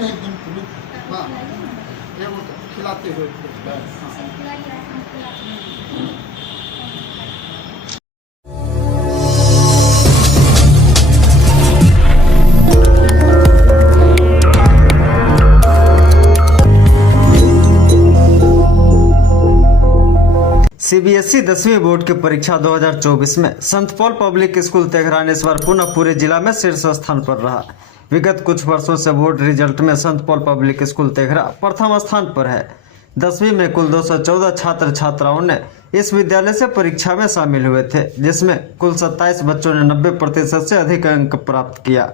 में एकदम खुली। हाँ, ये वो खिलाते हुए सीबीएसई 10वीं बोर्ड की परीक्षा 2024 में संत पॉल पब्लिक स्कूल तेघरा ने इस बार पुनः पूरे जिला में शीर्ष स्थान पर रहा। विगत कुछ वर्षों से बोर्ड रिजल्ट में संत पॉल पब्लिक स्कूल तेघरा प्रथम स्थान पर है। 10वीं में कुल 214 छात्र छात्राओं ने इस विद्यालय से परीक्षा में शामिल हुए थे, जिसमें कुल 27 बच्चों ने 90% से अधिक अंक प्राप्त किया,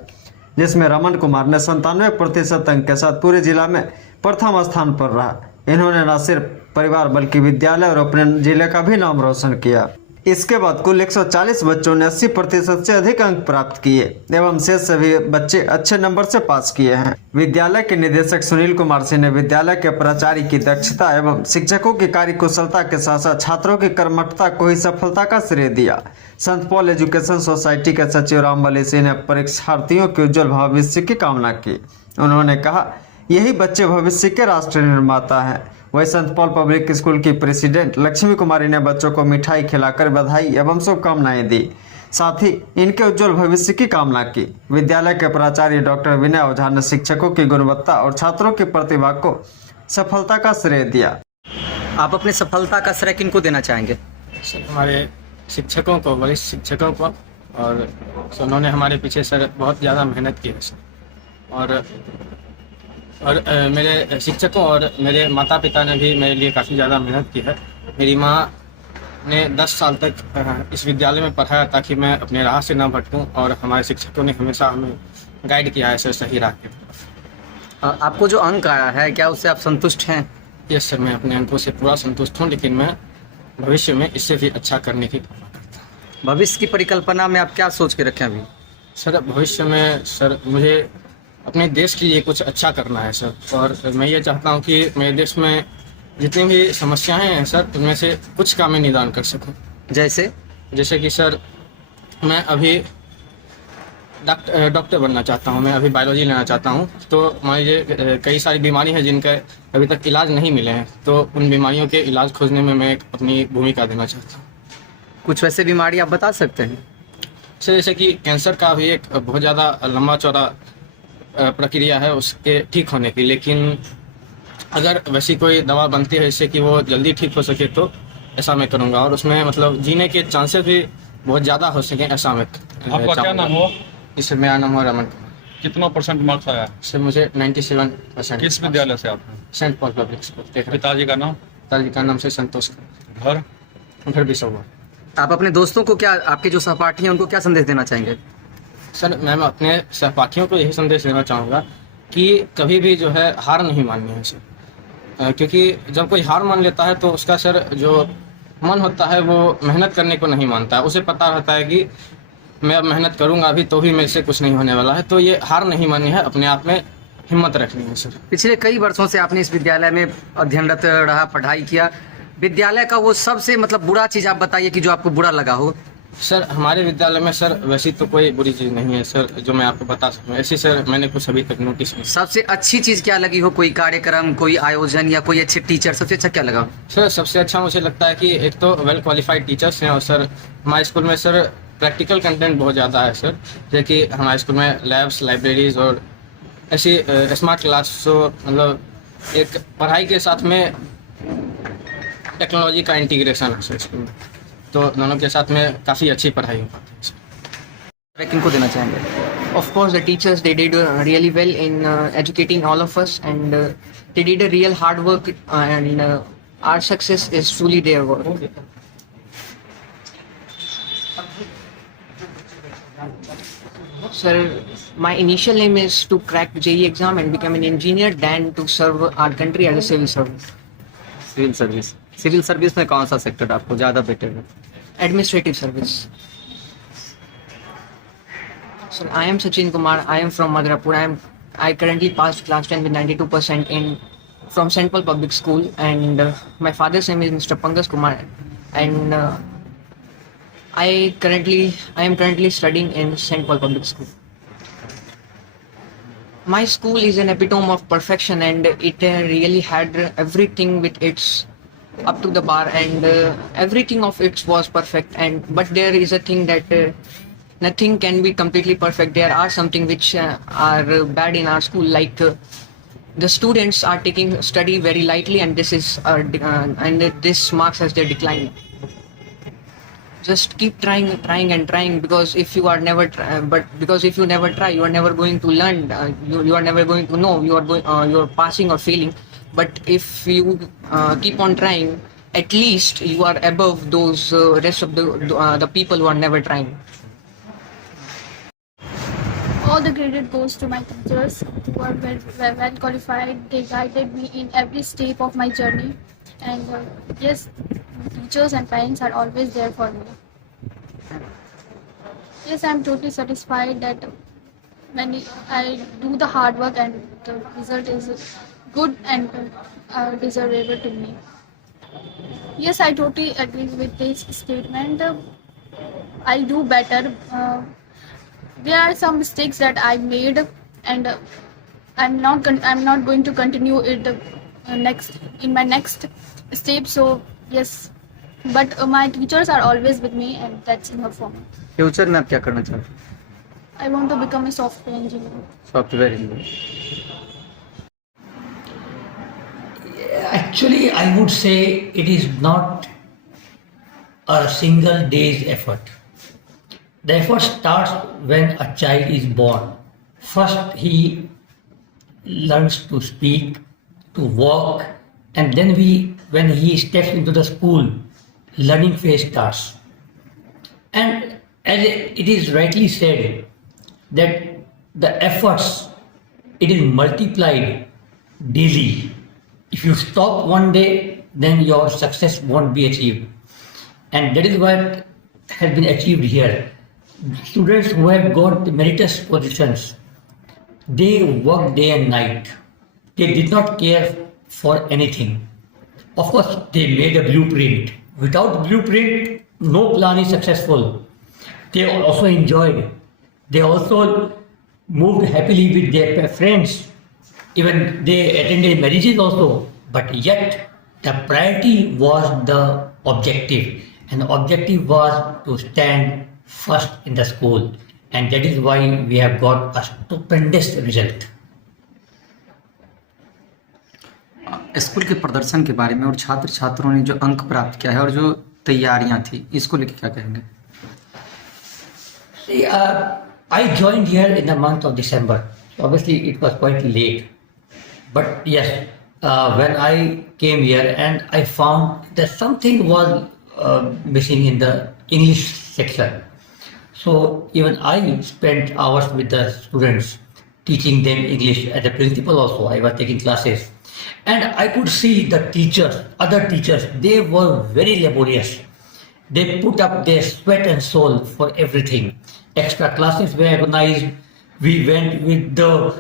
जिसमें रमन कुमार ने 97% अंक के साथ पूरे जिला में प्रथम स्थान पर रहा। इन्होंने न सिर्फ परिवार बल्कि विद्यालय और अपने जिले का भी नाम रोशन किया। इसके बाद कुल 140 बच्चों ने 80% से अधिक अंक प्राप्त किए एवं शेष सभी बच्चे अच्छे नंबर से पास किए हैं। विद्यालय के निदेशक सुनील कुमार सिंह ने विद्यालय के प्राचार्य की दक्षता एवं शिक्षकों की कार्यकुशलता के साथ साथ छात्रों की कर्मठता को ही सफलता का श्रेय दिया। संत पॉल एजुकेशन सोसाइटी के सचिव रामबली सिंह ने परीक्षार्थियों के उज्जवल भविष्य की कामना की। उन्होंने कहा, यही बच्चे भविष्य के राष्ट्र निर्माता हैं। वही संत पॉल पब्लिक स्कूल की प्रेसिडेंट लक्ष्मी कुमारी ने बच्चों को मिठाई खिलाकर बधाई एवं शुभकामनाएं दी, साथ ही इनके उज्जवल भविष्य की कामना की। विद्यालय के प्राचार्य डॉक्टर विनय ओझा ने शिक्षकों की गुणवत्ता और छात्रों की प्रतिभा को सफलता का श्रेय दिया। आप अपनी सफलता का श्रेय किनको देना चाहेंगे? सर, हमारे शिक्षकों को, वरिष्ठ शिक्षकों को, और उन्होंने हमारे पीछे सर बहुत ज़्यादा मेहनत की है सर। और मेरे शिक्षकों और मेरे माता पिता ने भी मेरे लिए काफ़ी ज़्यादा मेहनत की है। मेरी माँ ने 10 साल तक इस विद्यालय में पढ़ाया ताकि मैं अपने राह से ना भटकूं, और हमारे शिक्षकों ने हमेशा हमें गाइड किया है सर सही राह की तरफ। आपको जो अंक आया है, क्या उससे आप संतुष्ट हैं? यस सर, मैं अपने अंकों से पूरा संतुष्ट हूँ, लेकिन मैं भविष्य में इससे भी अच्छा करने की भविष्य की परिकल्पना में आप क्या सोच के रखें अभी? सर, भविष्य में सर मुझे अपने देश के लिए कुछ अच्छा करना है सर, और मैं ये चाहता हूँ कि मेरे देश में जितनी भी समस्याएं हैं सर, उनमें से कुछ का मैं निदान कर सकूँ। जैसे कि सर, मैं अभी डॉक्टर बनना चाहता हूँ, मैं अभी बायोलॉजी लेना चाहता हूँ। तो मान लीजिए कई सारी बीमारी हैं जिनके अभी तक इलाज नहीं मिले हैं, तो उन बीमारियों के इलाज खोजने में मैं अपनी भूमिका देना चाहता हूँ। कुछ वैसे बीमारी आप बता सकते हैं? सर, जैसे कि कैंसर का भी एक बहुत ज़्यादा लंबा चौड़ा प्रक्रिया है उसके ठीक होने की, लेकिन अगर वैसी कोई दवा बनती है जिससे कि वो जल्दी ठीक हो सके तो ऐसा मैं करूँगा, और उसमें मतलब जीने के चांसेस भी बहुत ज़्यादा हो सकें, ऐसा मैं आपका क्या नाम हो? इससे मेरा नाम हो रमन कुमार। कितना परसेंट मार्क्स आया? सर, मुझे 97%। किस विद्यालय से आप? Saint Paul public school. पिताजी का नाम? पिताजी का नाम से संतोष। घर भी सब। आप अपने दोस्तों को क्या, आपके जो सहपाठी हैं उनको क्या संदेश देना चाहेंगे? सर, मैं अपने सहपाठियों को यही संदेश देना चाहूँगा कि कभी भी जो है हार नहीं माननी है सर, क्योंकि जब कोई हार मान लेता है तो उसका सर जो मन होता है वो मेहनत करने को नहीं मानता है। उसे पता रहता है कि मैं अब मेहनत करूँगा अभी तो भी मेरे से कुछ नहीं होने वाला है। तो ये हार नहीं माननी है, अपने आप में हिम्मत रखनी है सर। पिछले कई वर्षों से आपने इस विद्यालय में अध्ययनरत रहा, पढ़ाई किया। विद्यालय का वो सबसे बुरा चीज़ आप बताइए कि जो आपको बुरा लगा हो। सर, हमारे विद्यालय में सर वैसी तो कोई बुरी चीज़ नहीं है सर जो मैं आपको बता सकूँ। ऐसी सर मैंने कुछ अभी तक नोटिस नहीं। सबसे अच्छी चीज़ क्या लगी हो? कोई कार्यक्रम, कोई आयोजन या कोई अच्छे टीचर, सबसे अच्छा क्या लगा? सर, सबसे अच्छा मुझे लगता है कि एक तो वेल क्वालिफाइड टीचर्स हैं, और सर हमारे स्कूल में सर प्रैक्टिकल कंटेंट बहुत ज़्यादा है सर। जैसे कि हमारे स्कूल में लैब्स, लाइब्रेरीज और ऐसी स्मार्ट क्लास, तो मतलब एक पढ़ाई के साथ में टेक्नोलॉजी का इंटीग्रेशन है सर स्कूल में, तो दोनों के साथ में काफ़ी अच्छी पढ़ाई हो पाती है। किनको देना चाहेंगे? Of course, the teachers, they did really well in educating all of us, and they did a real hard work, and our success is truly their work. Sir, my initial aim is to crack JEE exam and become an engineer, than to serve our country as a civil servant. Civil service में कौन सा sector आपको ज़्यादा better है? Administrative service. Sir, I am Sachin Kumar. I am from Madrapur. I currently passed class 10 with 92% from St. Paul Public School, and my father's name is Mr. Pangas Kumar, and I am currently studying in St. Paul Public School. My school is an epitome of perfection, and it really had everything with its up to the bar, and everything of it was perfect. And but there is a thing that nothing can be completely perfect. There are something which are bad in our school, like the students are taking study very lightly, and this is and this marks as their decline. Just keep trying and trying, because if you are never because if you never try, you are never going to learn. You are never going to know you are passing or failing. But if you keep on trying, at least you are above those rest of the people who are never trying. All the credit goes to my teachers who are well qualified. They guided me in every step of my journey. And yes, teachers and parents are always there for me. Yes, I'm totally satisfied that when I do the hard work and the result is good and deservable to me. Yes, I totally agree with this statement. I'll do better. There are some mistakes that I made, and I'm not going to continue it in my next step. So yes, but my teachers are always with me, and that's enough for me. Future में आप क्या करना चाहते हैं? I want to become a software engineer. Software engineer. Actually, I would say it is not a single day's effort. The effort starts when a child is born. First, he learns to speak, to walk, and then when he steps into the school, learning phase starts. And as it is rightly said, that the efforts, it is multiplied daily. If you stop one day, then your success won't be achieved. And that is what has been achieved here. Students who have got meritorious positions, they work day and night. They did not care for anything. Of course, they made a blueprint. Without blueprint, no plan is successful. They also enjoyed. They also moved happily with their friends. Even they attended marriages also. But yet, the priority was the objective. And the objective was to stand first in the school. And that is why we have got a stupendous result. School के प्रदर्शन के बारे में और छात्र छात्रों ने जो अंक प्राप्त किया है और जो तैयारियां थी, इसको लेकर क्या कहेंगे? See, I joined here in the month of December. Obviously, it was quite late. But yes, when I came here and I found that something was missing in the English section. So even I spent hours with the students, teaching them English. As a principal also, I was taking classes. And I could see the teachers, other teachers, they were very laborious. They put up their sweat and soul for everything. Extra classes were organized. We went with the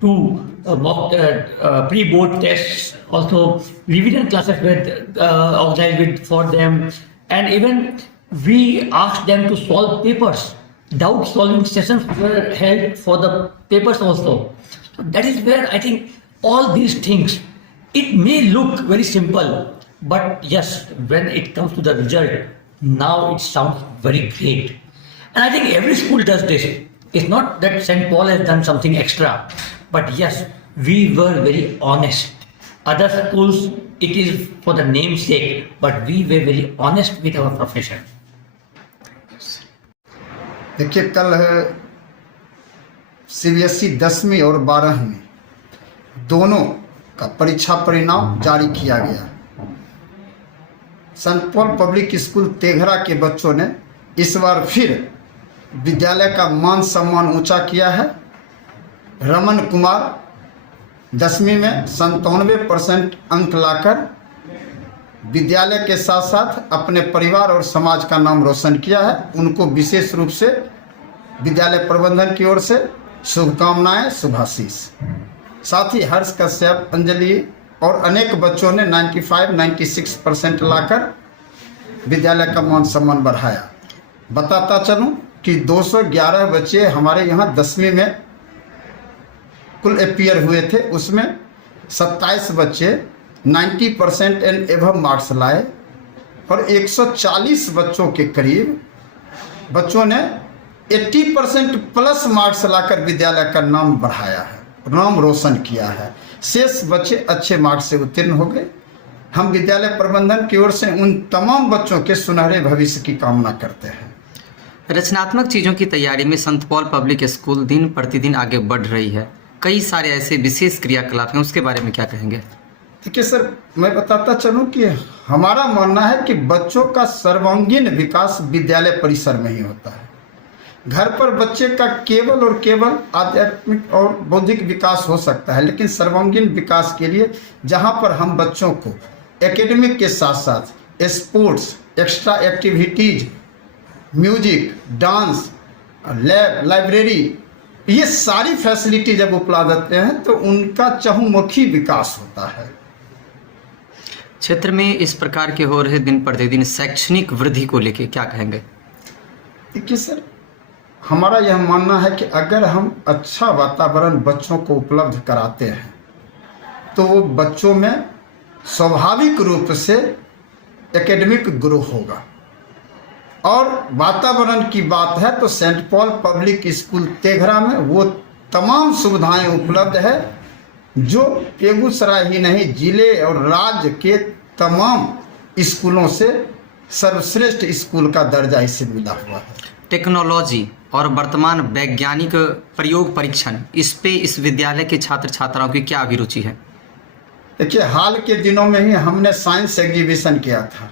two mock pre-board tests. Also, revision classes were organized for them. And even we asked them to solve papers. Doubt-solving sessions were held for the papers also. So that is where I think all these things, it may look very simple, but yes, when it comes to the result, now it sounds very great. And I think every school does this. It's not that St. Paul has done something extra, but yes, we were very honest. Other schools, it is for the namesake, but we were very honest with our profession. देखिए, कल CBSE 10वीं और 12वीं दोनों का परीक्षा परिणाम जारी किया गया। Saint Paul public school Teghra के बच्चों ने इस बार फिर विद्यालय का मान सम्मान ऊंचा किया है। रमन कुमार 10वीं में 97% अंक लाकर विद्यालय के साथ साथ अपने परिवार और समाज का नाम रोशन किया है। उनको विशेष रूप से विद्यालय प्रबंधन की ओर से शुभकामनाएं, शुभाशीष। साथ ही हर्ष कश्यप, अंजलि और अनेक बच्चों ने 95-96% लाकर विद्यालय का मान सम्मान बढ़ाया। बताता चलूं कि 211 बच्चे हमारे यहाँ 10वीं में कुल अपियर हुए थे उसमें 27 बच्चे 90% एंड एबव मार्क्स लाए और 140 बच्चों के करीब बच्चों ने 80% प्लस मार्क्स लाकर विद्यालय का नाम बढ़ाया है, नाम रोशन किया है। शेष बच्चे अच्छे मार्क्स से उत्तीर्ण हो गए। हम विद्यालय प्रबंधन की ओर से उन तमाम बच्चों के सुनहरे भविष्य की कामना करते हैं। रचनात्मक चीज़ों की तैयारी में संत पॉल पब्लिक स्कूल दिन प्रतिदिन आगे बढ़ रही है। कई सारे ऐसे विशेष क्रियाकलाप हैं, उसके बारे में क्या कहेंगे? देखिए सर, मैं बताता चलूं कि हमारा मानना है कि बच्चों का सर्वांगीण विकास विद्यालय परिसर में ही होता है। घर पर बच्चे का केवल और केवल आध्यात्मिक और बौद्धिक विकास हो सकता है, लेकिन सर्वांगीण विकास के लिए जहां पर हम बच्चों को एकेडमिक के साथ साथ sports, extra activities, music, dance, lab, library, ये सारी फैसिलिटी जब उपलब्ध होते हैं तो उनका चहुमुखी विकास होता है। क्षेत्र में इस प्रकार के हो रहे दिन प्रतिदिन शैक्षणिक वृद्धि को लेकर क्या कहेंगे? देखिए सर, हमारा यह मानना है कि अगर हम अच्छा वातावरण बच्चों को उपलब्ध कराते हैं तो वो बच्चों में स्वाभाविक रूप से एकेडमिक ग्रो होगा। और वातावरण की बात है तो Saint Paul public school Teghra में वो तमाम सुविधाएं उपलब्ध है जो बेगूसराय ही नहीं जिले और राज्य के तमाम स्कूलों से सर्वश्रेष्ठ स्कूल का दर्जा इसे मिला हुआ है। टेक्नोलॉजी और वर्तमान वैज्ञानिक प्रयोग परीक्षण, इस पे इस विद्यालय के छात्र छात्राओं की क्या अभिरुचि है? देखिए, हाल के दिनों में ही हमने साइंस एग्जीबिशन किया था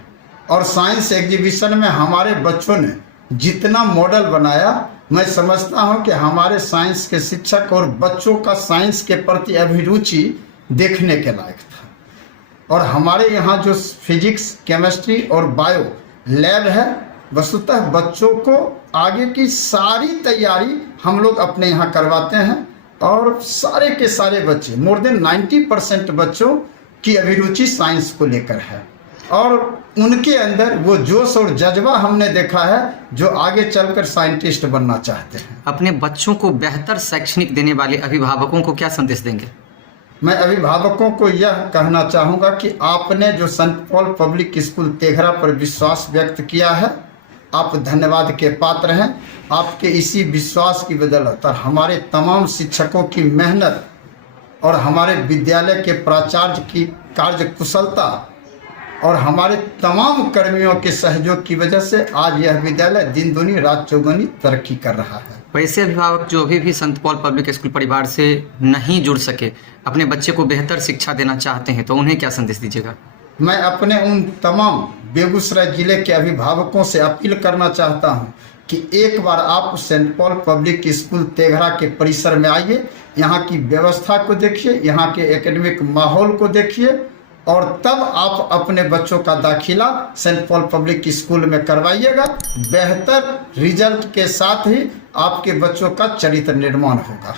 और साइंस एग्जीबिशन में हमारे बच्चों ने जितना मॉडल बनाया, मैं समझता हूं कि हमारे साइंस के शिक्षक और बच्चों का साइंस के प्रति अभिरुचि देखने के लायक था। और हमारे यहाँ जो फिजिक्स, केमिस्ट्री और बायो लैब है, वस्तुतः बच्चों को आगे की सारी तैयारी हम लोग अपने यहाँ करवाते हैं और सारे के सारे बच्चे, मोर देन 90% बच्चों की अभिरुचि साइंस को लेकर है और उनके अंदर वो जोश और जज्बा हमने देखा है जो आगे चलकर साइंटिस्ट बनना चाहते हैं। अपने बच्चों को बेहतर शैक्षणिक देने वाले अभिभावकों को क्या संदेश देंगे? मैं अभिभावकों को यह कहना चाहूँगा कि आपने जो Saint Paul public school Teghra पर विश्वास व्यक्त किया है, आप धन्यवाद के पात्र हैं। आपके इसी विश्वास की बदौलत और हमारे तमाम शिक्षकों की मेहनत और हमारे विद्यालय के प्राचार्य की कार्य कुशलता और हमारे तमाम कर्मियों के सहयोग की वजह से आज यह विद्यालय दिन दूनी रात चौगुनी तरक्की कर रहा है। वैसे अभिभावक जो अभी भी संत पॉल पब्लिक स्कूल परिवार से नहीं जुड़ सके, अपने बच्चे को बेहतर शिक्षा देना चाहते हैं, तो उन्हें क्या संदेश दीजिएगा? मैं अपने उन तमाम बेगूसराय जिले के अभिभावकों से अपील करना चाहता हूं कि एक बार आप Saint Paul public school Teghra के परिसर में आइए, यहाँ की व्यवस्था को देखिए, यहाँ के एकेडमिक माहौल को देखिए और तब आप अपने बच्चों का दाखिला सेंट पॉल पब्लिक स्कूल में करवाइएगा। बेहतर रिजल्ट के साथ ही आपके बच्चों का चरित्र निर्माण होगा।